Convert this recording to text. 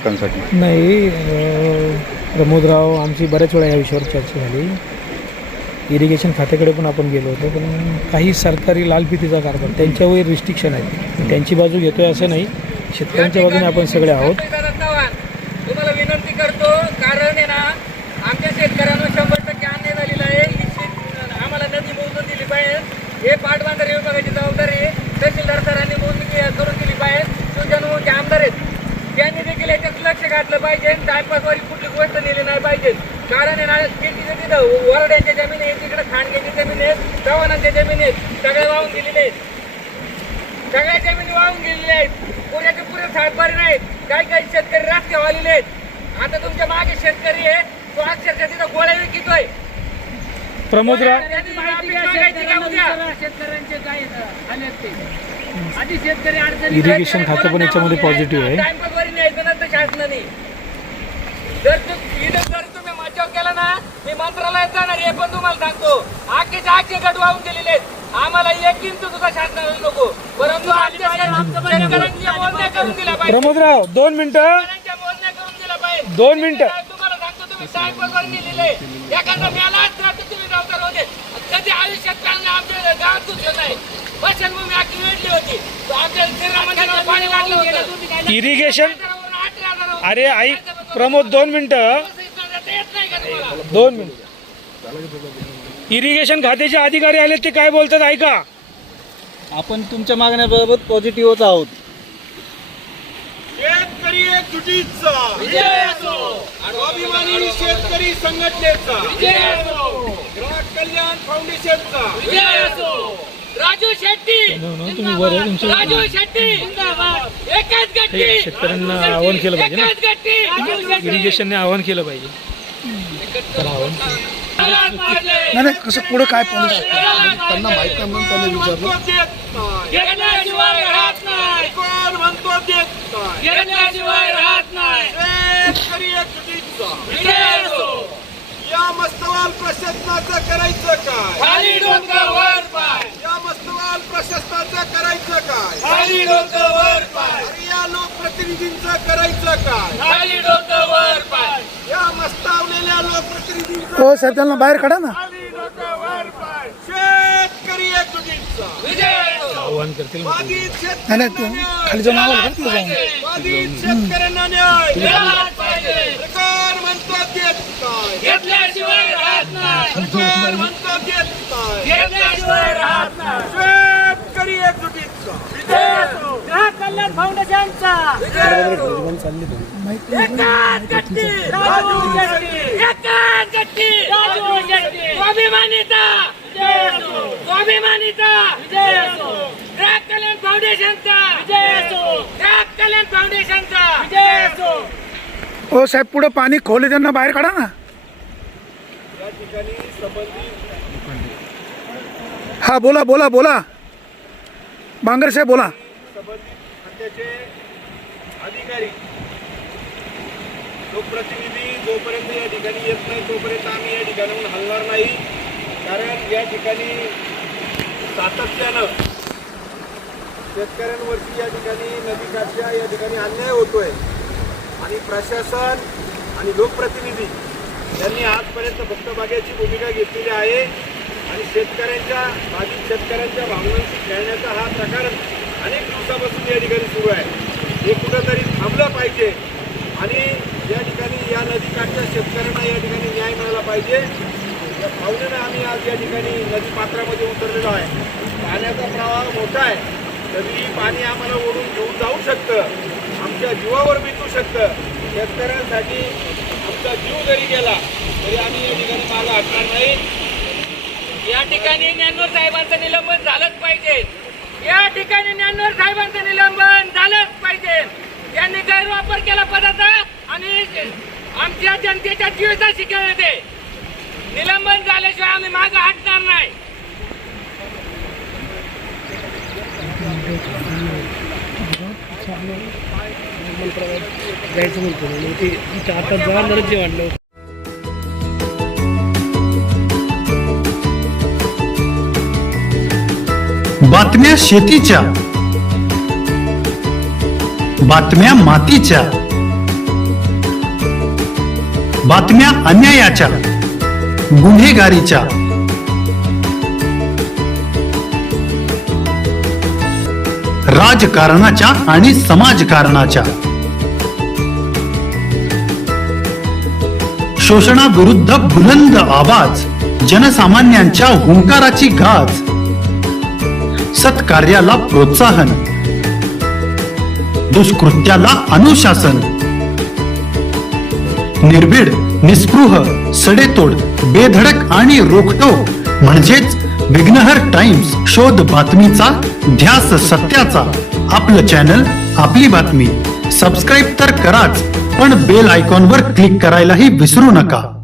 पिकांसाठी? नाही, प्रमोदराव आमची बऱ्याच वेळा या विषयावर चर्चा झाली. इरिगेशन खात्याकडे पण आपण गेलो होतो, पण काही सरकारी लालफितीचा कारभार, त्यांच्यावर रिस्ट्रिक्शन आहे. त्यांची बाजू घेतोय असं नाही, शेतकऱ्यांच्या बाजूने आपण सगळे आहोत. तुम्हाला विनंती करतो, कारण आहे ना आमच्या शेतकऱ्यांना 100% अन्याय झालेला आहे. आम्हाला नदी मोजून दिली पाहिजे. हे पाटबंधारे विभागाची जबाबदारी आहे. तहसीलदार सरांनी मोजणी करून दिली पाहिजे. सुजनमोहनचे आमदार आहेत, त्यांनी देखील याच्यात लक्ष घातलं पाहिजे. टायपासवारी कुठली गोष्ट नेली नाही पाहिजे. कारण आहे ना शेतीचं तिथं वरड्यांच्या जमीन आहे, तिकडे खांडग्याची जमीन आहे, चव्हाणांच्या जमीन आहेत, सगळे वाहून गेलेले आहेत. सगळ्या जमिनी वाहून गेलेल्या आहेत. पुण्याचे पुरे सातबारी नाहीत. काही शेतकरी रस्त्यावर आलेले आहेत. आता तुमच्या मागे शेतकरी आहे, तो अक्षरशः तिथं गोळ्या विकतोय. प्रमोदराव इरिगेशन खातं पण याच्यामध्ये पॉझिटिव्ह आहे. टाइमपासवारी न्यायचं नसतं शासनाने. जर तुम्ही मजाव केला ना, मी मंत्रालयात जाणार हे पण तुम्हाला सांगतो. आखे गट वाहून गेलेले आहेत. आम्हाला एक इंच सुद्धा शासनाला नको, परंतु शेतकऱ्यांच्या मोजण्या करून दिल्या पाहिजे. प्रमोदराव 2 मिनिटं, शेतकऱ्यांच्या मोजण्या करून दिल्या पाहिजे. 2 मिनिटं. तुम्हाला सांगतो, तुम्ही टाइमपासवारी नेलेले एखादा मेलाच तर तुम्ही जबाबदार होते. कधी आयुष्यात त्यांना आमच्या गावात सुचलं नाही. स्मशानभूमी आखी वेढली होती. आमच्या शरीरामध्ये पाणी लागलं होतं. इरिगेशन अरे आई प्रमोद 2 मिनिटं, 2 मिनिटं. इरिगेशन खात्याचे अधिकारी आले, ते काय बोलतात ऐका. आपण तुमच्या मागण्याबाबत पॉझिटिव्हच आहोत. शेतकरी एकजुटीचा विजय असो. स्वाभिमानी शेतकरी संघटनेचा विजय असो. ग्राहक कल्याण फाउंडेशनचा विजय असो. राजू शेट्टी, तुम्ही वर आहे, तुमचं राजू शेट्टी एकच गट्टी. शेतकऱ्यांना आवाहन केलं पाहिजे ना, एकच गट्टी. इरिगेशनने आवाहन केलं पाहिजे. नाही कसं पुढे काय पॉलिसी त्यांना माहित नाही म्हणून त्यांनी विचारलं. घेतल्याशिवाय राहत नाही. कोण म्हणतो देत नाही. घेतल्याशिवाय राहत नाही. शेतकरी एकजुटीचा विजय असो. या मस्तवाल प्रशासनाचं करायचं काय? खाली डोकं वर पाय. या मस्तवाल प्रशासनाचं करायचं काय? खाली डोकं वर पाय. आणि या लोकप्रतिनिधींचं करायचं काय? खाली डोकं वर पाय. या मस्तावलेल्या लोकप्रतिनिधींचं हो साहेब, त्यांना बाहेर काढा ना. खाली डोकं वर पाय. शेतकरी एकजुटीचा विजय असो. आवाहन करतील. बाधित शेतकऱ्यांना खाली जाऊन आवाज करतील जाऊन. न्याय. बाधित शेतकऱ्यांना न्याय. मिळालाच पाहिजे. सरकार म्हणतो देत काय? घेतल्याशिवाय राहत नाही. सरकार म्हणतो देत काय? घेतल्याशिवाय राहत नाही. शेतकरी एकजुटीचा विजय असो. ग्राहक कल्याण फाउंडेशनचा विजय असो. एकाच गट्टी. राजू शेट्टी. एकाच गट्टी. राजू शेट्टी. स्वाभिमानीचा विजय असो. स्वाभिमानीचा विजय असो. ग्राहक कल्याण फाउंडेशनचा विजय असो. ग्राहक कल्याण फाउंडेशनचा विजय असो. हो साहेब, पुढे पाणी खोले, त्यांना बाहेर काढा ना. या ठिकाणी संबंधित हा बोला बोला बोला, बांगर साहेब बोला. संबंधित खात्याचे अधिकारी लोकप्रतिनिधी जोपर्यंत या ठिकाणी येत नाही तोपर्यंत आम्ही या ठिकाणाहून हलणार नाही. कारण या ठिकाणी सातत्यानं शेतकऱ्यांवरती या ठिकाणी नदीकाठच्या या ठिकाणी अन्याय होतोय आणि प्रशासन आणि लोकप्रतिनिधी यांनी आजपर्यंत फक्त बघायची भूमिका घेतलेली आहे आणि शेतकऱ्यांच्या बाधित शेतकऱ्यांच्या भावनांशी खेळण्याचा हा प्रकार अनेक दिवसापासून या ठिकाणी सुरू आहे. हे कुठंतरी थांबलं पाहिजे आणि या ठिकाणी या नदीकाठच्या शेतकऱ्यांना या ठिकाणी न्याय मिळाला पाहिजे. या भावनेनं आम्ही आज या ठिकाणी नदीपात्रामध्ये उतरलेलो आहे. पाण्याचा प्रवाह मोठा आहे, कधीही पाणी आम्हाला ओढून घेऊन जाऊ शकतं, आमच्या जीवावर बितू शकतं. शेतकऱ्यांसाठी आमचा जीव जरी गेला तरी आम्ही या ठिकाणी मागं हटणार नाही. या ठिकाणी ज्ञानोर साहेबांचं निलंबन झालंच पाहिजे. या ठिकाणी ज्ञानोर साहेबांचं निलंबन झालंच पाहिजे. त्यांनी गैरवापर केला पदाचा आणि आमच्या जनतेच्या जीवाचा शिकायला ते निलंबन झाल्याशिवाय आम्ही मागं हटणार नाही. जायचं म्हणतो ते आता जवानच जे वाढलं. बातम्या शेतीच्या, बातम्या मातीच्या, बातम्या अन्यायाच्या, गुन्हेगारीच्या, राजकारणाच्या आणि समाजकारणाच्या, शोषणाविरुद्ध बुलंद आवाज, जनसामान्यांच्या हुंकाराची गाज, सत्कार्याला प्रोत्साहन, दुष्कृत्याला अनुशासन, निर्भीड, निस्पृह, सडेतोड, बेधडक आणि रोखटोक म्हणजेच विघ्नहर टाइम्स. शोध बातमीचा, ध्यास सत्याचा. आपलं चॅनल, आपली बातमी. सबस्क्राईब तर कराच, पण बेल आयकॉनवर क्लिक करायलाही विसरू नका.